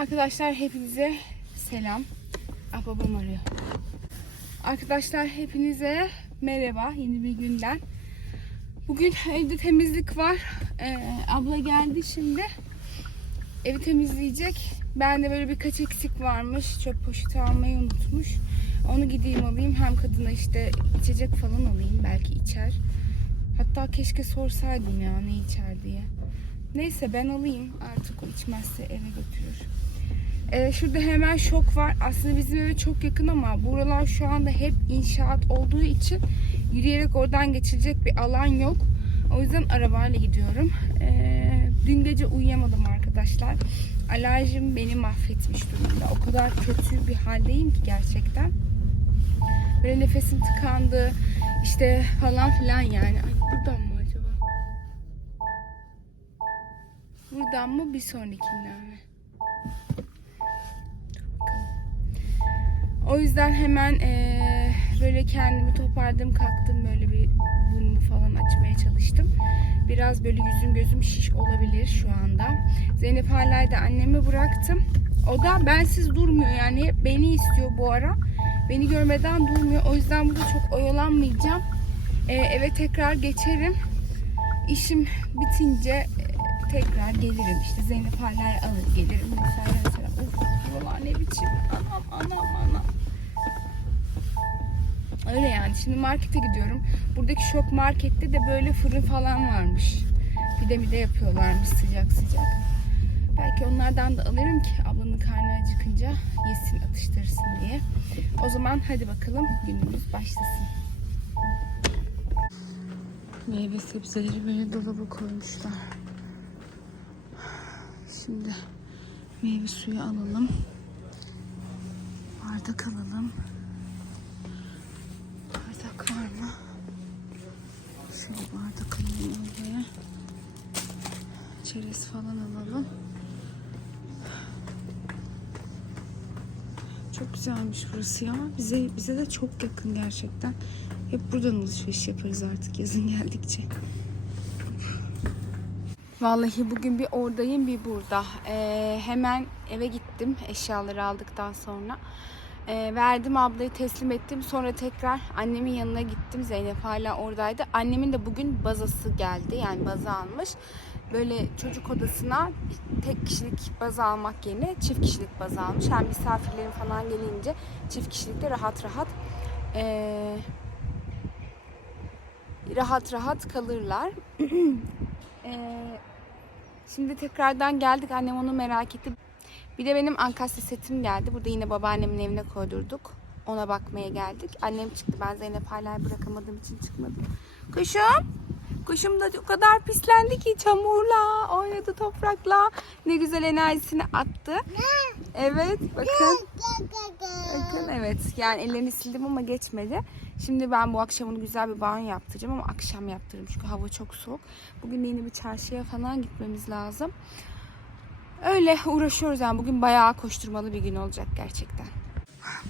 Arkadaşlar hepinize selam. Ah babam arıyor. Arkadaşlar hepinize merhaba yeni bir günden. Bugün evde temizlik var. Ee, abla geldi şimdi. Evi temizleyecek. Ben de böyle birkaç eksik varmış. Çöp poşeti almayı unutmuş. Onu gideyim alayım. Hem kadına işte içecek falan alayım. Belki içer. Hatta keşke sorsaydım ya ne içer diye. Neyse ben alayım. Artık o içmezse eve götürür. Ee, şurada hemen şok var. Aslında bizim eve çok yakın ama buralar şu anda hep inşaat olduğu için yürüyerek oradan geçilecek bir alan yok. O yüzden arabayla gidiyorum. Ee, dün gece uyuyamadım arkadaşlar. Alerjim beni mahvetmiş durumda. O kadar kötü bir haldeyim ki gerçekten. Böyle nefesim tıkandı. işte falan filan yani. Ay buradan mı Buradan mı bir sonrakinden mi? O yüzden hemen eee, böyle kendimi toparladım kalktım böyle bir burnumu falan açmaya çalıştım. Biraz böyle yüzüm gözüm şiş olabilir şu anda. Zeynep hala da annemi bıraktım. O da bensiz durmuyor yani hep beni istiyor bu ara. Beni görmeden durmuyor. O yüzden burada çok oyalanmayacağım. Eee, eve tekrar geçerim. İşim bitince e, tekrar gelirim. İşte Zeynep hala alır gelirim. Mesela mesela. Of buralar ne biçim. Anam anam anam. Öyle yani. Şimdi markete gidiyorum. Buradaki şok markette de böyle fırın falan varmış. Pide mide yapıyorlarmış sıcak sıcak. Belki onlardan da alırım ki ablanın karnı acıkınca yesin atıştırsın diye. O zaman hadi bakalım günümüz başlasın. Meyve sebzeleri böyle dolaba koymuşlar. Şimdi meyve suyu alalım. Bardak alalım. Bardak var mı? Şöyle bardak alalım oraya. Çerez falan alalım. Çok güzelmiş burası ya. Bize bize de çok yakın gerçekten. Hep buradan alışveriş yaparız artık yazın geldikçe. Vallahi bugün bir oradayım bir burada. Ee, hemen eve gittim eşyaları aldıktan sonra. Ee, verdim ablayı teslim ettim. Sonra tekrar annemin yanına gittim. Zeynep hala oradaydı. Annemin de bugün bazası geldi. Yani bazı almış. Böyle çocuk odasına tek kişilik bazı almak yerine çift kişilik bazı almış. Hem misafirlerin falan gelince çift kişilikte rahat rahat ee, rahat rahat kalırlar. Ee, şimdi tekrardan geldik. Annem onu merak etti. Bir de benim ankastre setim geldi. Burada yine babaannemin evine koydurduk. Ona bakmaya geldik. Annem çıktı. Ben Zeynep hala bırakamadığım için çıkmadım. Kuşum. Kuşum da o kadar pislendi ki çamurla, oynadı toprakla. Ne güzel enerjisini attı. Evet bakın. Bakın evet yani ellerini sildim ama geçmedi. Şimdi ben bu akşam onu güzel bir banyo yaptıracağım ama akşam yaptırırım çünkü hava çok soğuk. Bugün yine bir çarşıya falan gitmemiz lazım. Öyle uğraşıyoruz yani bugün bayağı koşturmalı bir gün olacak gerçekten.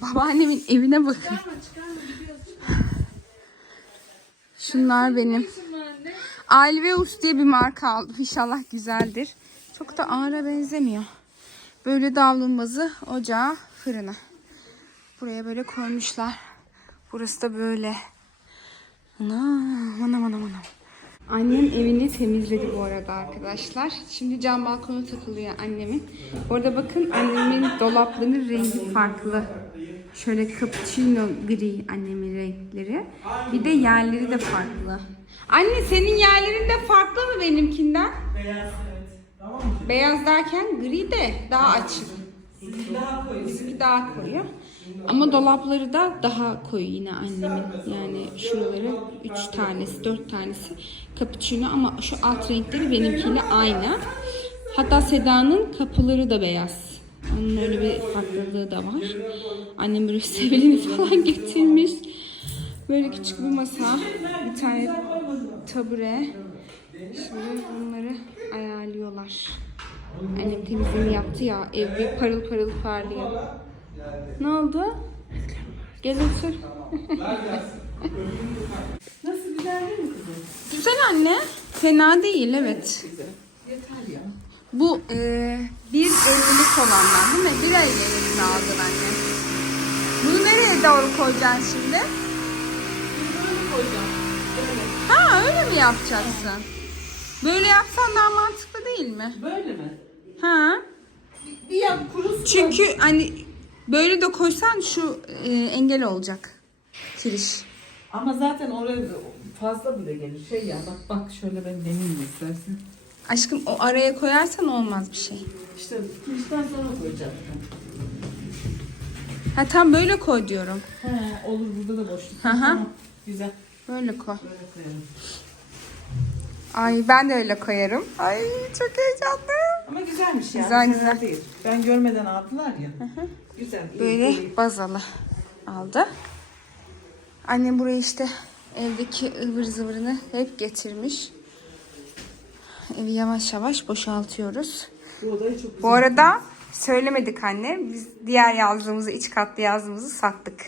Babaannemin evine bakın. Şunlar benim. Alveus diye bir marka aldım. İnşallah güzeldir. Çok da ağıra benzemiyor. Böyle davlumbazı ocağa, fırına. Buraya böyle koymuşlar. Burası da böyle. Anam, anam, anam, anam. Annem evini temizledi bu arada arkadaşlar. Şimdi cam balkona takılıyor annemin. Orada bakın annemin dolaplarının rengi farklı. Şöyle cappuccino gri annemin renkleri. Bir de yerleri de farklı. Anne senin yerlerin de farklı mı benimkinden? Beyaz evet. Tamam mı? Beyaz derken gri de daha açık. Seninki daha koyu. Bizimki daha koyu. Ama dolapları da daha koyu yine annemin. Yani şuraları 3 tanesi, 4 tanesi cappuccino ama şu alt renkleri benimkiyle aynı. Hatta Seda'nın kapıları da beyaz. Onun öyle bir farklılığı da var. Annem böyle sevilini falan getirmiş. Böyle küçük bir masa, bir tane tabure. Şimdi bunları ayarlıyorlar. Annem temizliğini yaptı ya, ev bir parıl parıl parlıyor. Ne oldu? Gel otur. Nasıl güzel değil mi kızım? Güzel anne. Fena değil evet. Yeter ya. Bu e, bir evlilik olanlar değil mi? Bir ay evliliğini aldın anne. Bunu nereye doğru koyacaksın şimdi? Böyle koyacağım. Böyle. Ha öyle mi yapacaksın? Böyle yapsan daha mantıklı değil mi? Böyle mi? Ha? Bir yap kurusun. Çünkü hani böyle de koysan şu e, engel olacak. Kiriş. Ama zaten oraya fazla bile gelir. Şey ya bak bak şöyle ben deneyeyim istersen. Aşkım o araya koyarsan olmaz bir şey. İşte kirişten sonra koyacağım. Ha tam böyle koy diyorum. He olur burada da boşluk. Hı hı. Tamam, Güzel. Böyle koy. Böyle koyalım. Ay ben de öyle koyarım. Ay çok heyecanlı. Ama güzelmiş ya. Güzel, güzel. Değil. Ben görmeden aldılar ya. Güzel. iyi, iyi. Böyle bazalı aldı. Annem buraya işte evdeki ıvır zıvırını hep getirmiş. Evi yavaş yavaş boşaltıyoruz. Bu çok. Bu arada söylemedik anne. Biz diğer yazdığımızı, iç katlı yazdığımızı sattık.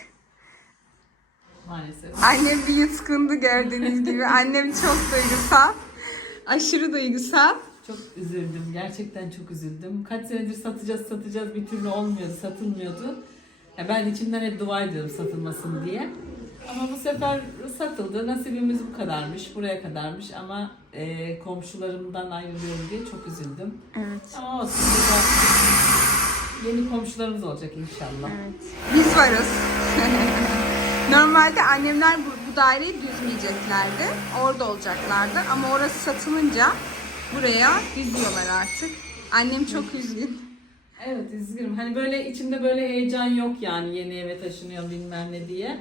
Maalesef. Annem bir yutkundu gördüğünüz gibi. Annem çok duygusal. Aşırı duygusal. Çok üzüldüm. Gerçekten çok üzüldüm. Kaç senedir satacağız satacağız bir türlü olmuyordu, satılmıyordu. Ya ben içimden hep dua ediyorum satılmasın diye. Ama bu sefer satıldı. Nasibimiz bu kadarmış, buraya kadarmış ama e, komşularımdan ayrılıyorum diye çok üzüldüm. Evet. Ama olsun. burada Yeni komşularımız olacak inşallah. Evet. Biz varız. Normalde annemler bu, bu daireyi düzmeyeceklerdi. Orada olacaklardı. Ama orası satılınca buraya düzüyorlar artık. Annem çok üzgün. Evet üzgünüm. Hani böyle içimde böyle heyecan yok yani yeni eve taşınıyorum bilmem ne diye.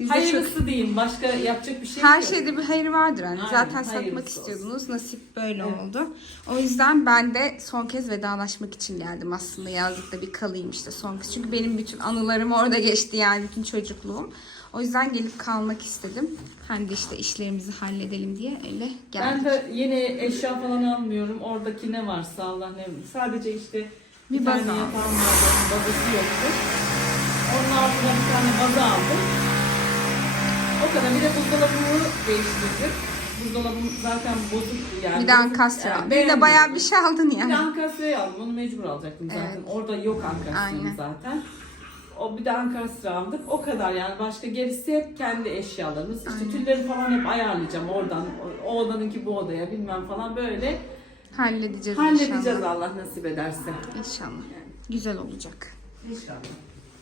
Biz çok... Hayırlısı diyeyim. Başka yapacak bir şey Her yok. şeyde bir hayır vardır anne. Aynen, Zaten satmak hayırlısı istiyordunuz. Nasip böyle Evet. oldu. O yüzden ben de son kez vedalaşmak için geldim aslında. Yazlıkta bir kalayım işte son kez. Çünkü benim bütün anılarım orada geçti yani bütün çocukluğum. O yüzden gelip kalmak istedim. Hem de işte işlerimizi halledelim diye öyle Ben geldik. de yeni eşya falan almıyorum. Oradaki ne varsa Allah ne Sadece işte bir, Bir tane yatağım vardı. Onun bazası yoktu. Onun altına bir tane baza aldım. O kadar. Bir de buzdolabımı değiştirdim. Buzdolabım zaten bozuktu yani. Bir de ankastre Yani. Bir de bayağı bir şey aldın Bir de yani. Ankara'yı aldım. Onu mecbur alacaktım zaten. Evet. Orada yok. Ankara'sı zaten. O bir de Ankara aldık. O kadar yani. Başka gerisi hep kendi eşyalarımız. İşte Aynen. tülleri falan hep ayarlayacağım oradan. O- O odanınki bu odaya bilmem falan böyle. Halledeceğiz, Halledeceğiz inşallah. Allah nasip ederse. İnşallah. Güzel olacak. İnşallah.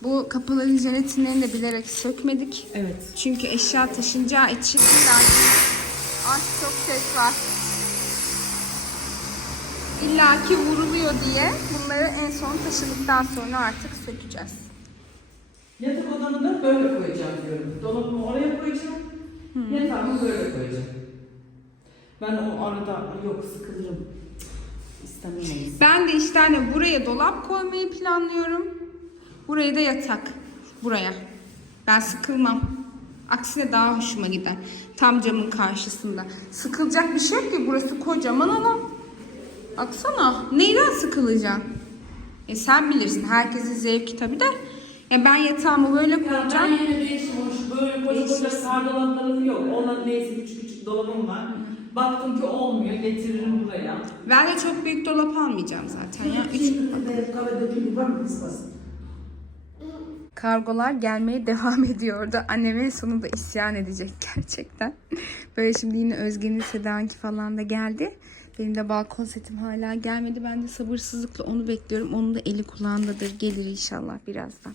Bu kapalı jelatinlerini de bilerek sökmedik. Evet. Çünkü eşya taşınacağı için Ay çok ses var. İlla ki vuruluyor diye bunları en son taşıdıktan sonra artık sökeceğiz. Yatak odamı da böyle koyacağım diyorum. Dolabımı oraya koyacağım. Yatağımı böyle koyacağım. Ben o arada yok sıkılırım. İstemem. Ben de işte hani buraya dolap koymayı planlıyorum. Buraya da yatak. Buraya. Ben sıkılmam. Aksine daha hoşuma gider. Tam camın karşısında. Sıkılacak bir şey yok ki. Burası kocaman alan. Baksana. Neyden sıkılacaksın? E sen bilirsin. Herkesin zevki tabii de. Ya ben yatağımı böyle Ya ben koyacağım. yine değişim olmuş. Böyle koca koca yok. Olan neyse küçük küçük dolabım var. Baktım ki olmuyor. Getiririm buraya. Ben de çok büyük dolap almayacağım zaten ya. Üç, Kargolar gelmeye devam ediyordu. Annem en sonunda isyan edecek gerçekten. Böyle şimdi yine Özge'nin Seda'nınki falan da geldi. Benim de balkon setim hala gelmedi. Ben de sabırsızlıkla onu bekliyorum. Onun da eli kulağındadır. Gelir inşallah birazdan.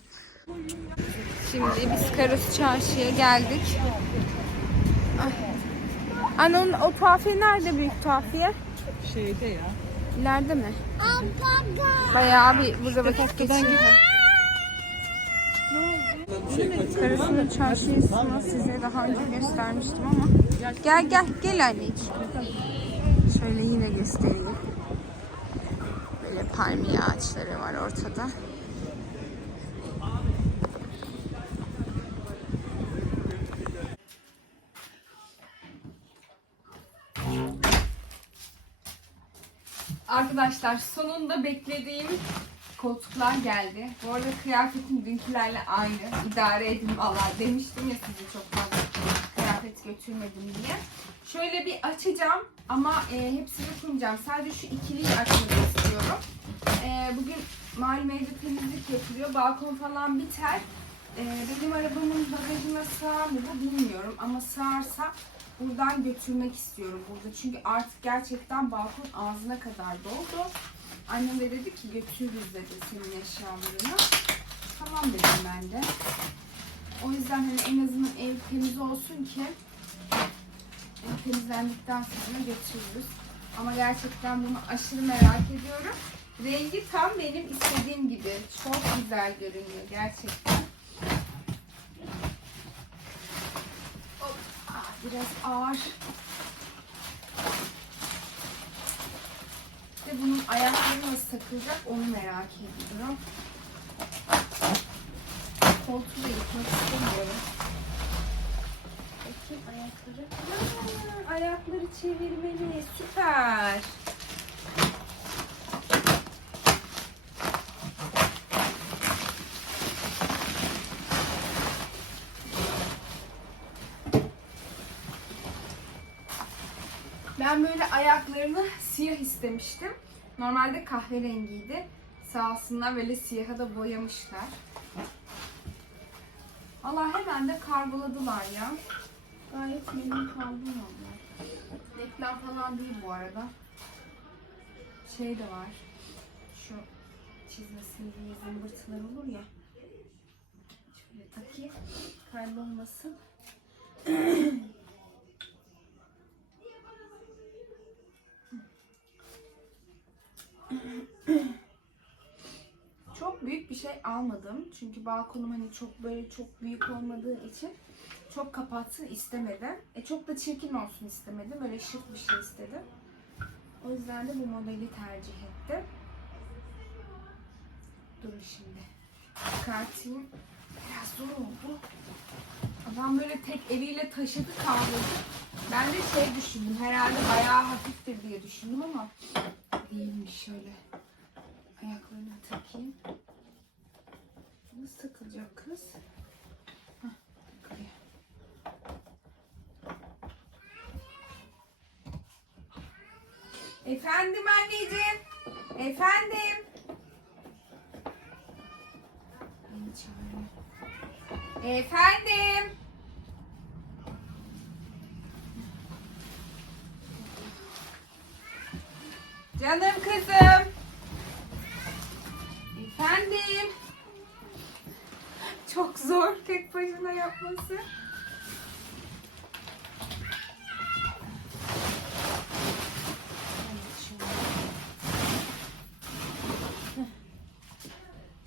Şimdi biz Karasu Çarşı'ya geldik. Ay. Anne onun, o tuhafiye nerede büyük tuhafiye? Şeyde ya. İleride mi? Bayağı bir burada vakit Karasını çarşısını size daha önce göstermiştim ama gel gel gel anneciğim. Şöyle yine göstereyim. Böyle palmiye ağaçları var ortada. Arkadaşlar sonunda beklediğim koltuklar geldi. Bu arada kıyafetim dünkülerle aynı. İdare edin valla demiştim ya size çok fazla kıyafet götürmedim diye. Şöyle bir açacağım ama e, hepsini kurmayacağım. Sadece şu ikiliyi açmak istiyorum. E, bugün malum evde temizlik yapılıyor. Balkon falan biter. E, benim arabamın bagajına sığar mı bu bilmiyorum. Ama sığarsa buradan götürmek istiyorum burada. Çünkü artık gerçekten balkon ağzına kadar doldu. Annem de dedi ki götürürüz dedi senin eşyalarını. Tamam dedim ben de. O yüzden hani en azından ev temiz olsun ki ev temizlendikten sonra götürürüz. Ama gerçekten bunu aşırı merak ediyorum. Rengi tam benim istediğim gibi. Çok güzel görünüyor gerçekten. Ah, biraz ağır. Bunun ayakları nasıl takılacak onu merak ediyorum. Koltuğu da yıkmak istemiyorum. Bakayım ayakları. Aa, ayakları çevirmeli. Süper. Ben böyle ayaklarını siyah istemiştim. Normalde kahverengiydi. Sağ olsunlar böyle siyaha da boyamışlar. Allah hemen de kargoladılar ya. Gayet memnun kaldım onlar. Reklam falan değil bu arada. Şey de var. Şu çizmesini diye zımbırtılar olur ya. Şöyle takayım. Kaybolmasın. şey almadım. Çünkü balkonum hani çok böyle çok büyük olmadığı için çok kapatsın istemedim. E çok da çirkin olsun istemedim. Böyle şık bir şey istedim. O yüzden de bu modeli tercih ettim. Durun şimdi. Çıkartayım. Biraz zor oldu. Adam böyle tek eliyle taşıdı kaldırdı. Ben de şey düşündüm. Herhalde ayağı hafiftir diye düşündüm ama değilmiş şöyle. Ayaklarını takayım. Nasıl takılacak kız? Efendim anneciğim. Efendim. Efendim. Canım kızım. Efendim. Çok zor tek başına yapması.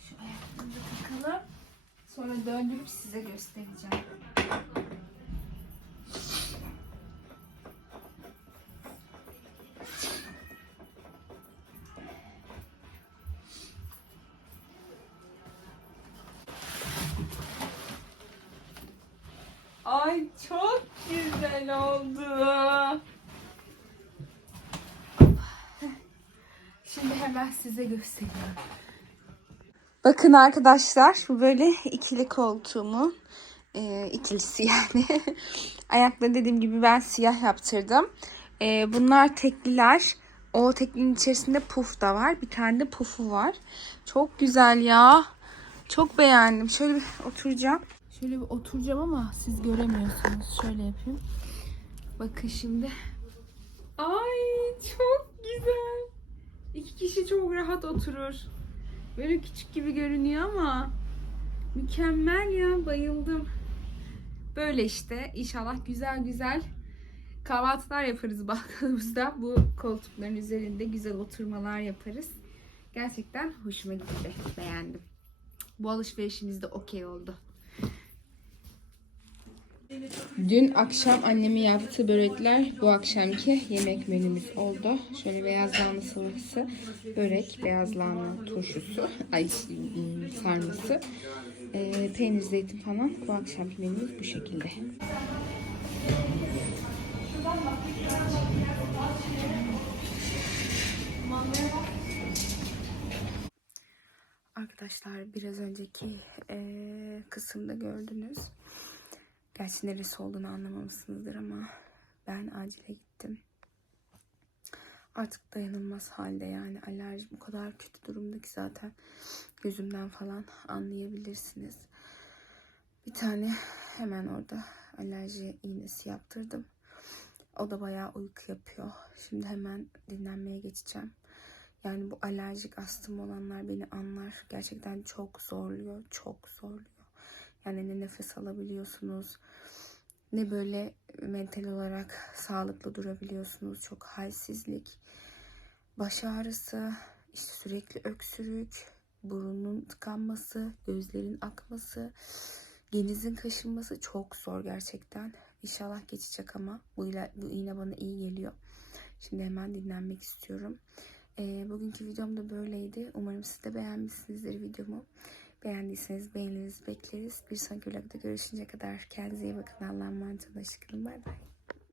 Şu ayaklarını takalım. Sonra döndürüp size göstereceğim. Hemen size gösteriyorum. Bakın arkadaşlar bu böyle ikili koltuğumun e, ikilisi yani. Ayakları dediğim gibi ben siyah yaptırdım. E, bunlar tekliler. O teklinin içerisinde puf da var. Bir tane de pufu var. Çok güzel ya. Çok beğendim. Şöyle bir oturacağım. Şöyle bir oturacağım ama siz göremiyorsunuz. Şöyle yapayım. Bakın şimdi. Ay çok güzel. İki kişi çok rahat oturur. Böyle küçük gibi görünüyor ama mükemmel ya bayıldım. Böyle işte inşallah güzel güzel kahvaltılar yaparız balkonumuzda. Bu koltukların üzerinde güzel oturmalar yaparız. Gerçekten hoşuma gitti. Beğendim. Bu alışverişimiz de okey oldu. Dün akşam annemin yaptığı börekler bu akşamki yemek menümüz oldu. Şöyle beyaz lahana salatası, börek, beyaz lahana turşusu, ay sarması, ee, peynir zeytin falan. Bu akşamki menümüz bu şekilde. Arkadaşlar biraz önceki eee, kısımda gördünüz. Gerçi neresi olduğunu anlamamışsınızdır ama ben acile gittim. Artık dayanılmaz halde yani alerjim o kadar kötü durumda ki zaten gözümden falan anlayabilirsiniz. Bir tane hemen orada alerji iğnesi yaptırdım. O da bayağı uyku yapıyor. Şimdi hemen dinlenmeye geçeceğim. Yani bu alerjik astım olanlar beni anlar. Gerçekten çok zorluyor. Çok zorluyor. Yani ne nefes alabiliyorsunuz. Ne böyle mental olarak sağlıklı durabiliyorsunuz. Çok halsizlik. Baş ağrısı. işte sürekli öksürük. Burunun tıkanması. Gözlerin akması. Genizin kaşınması çok zor gerçekten. İnşallah geçecek ama bu, bu iğne bana iyi geliyor. Şimdi hemen dinlenmek istiyorum. Ee, bugünkü videom da böyleydi. Umarım siz de beğenmişsinizdir videomu. Beğendiyseniz beğeninizi bekleriz. Bir sonraki vlogda görüşünceye kadar kendinize iyi bakın. Allah'a emanet olun. Hoşçakalın. Bay bay.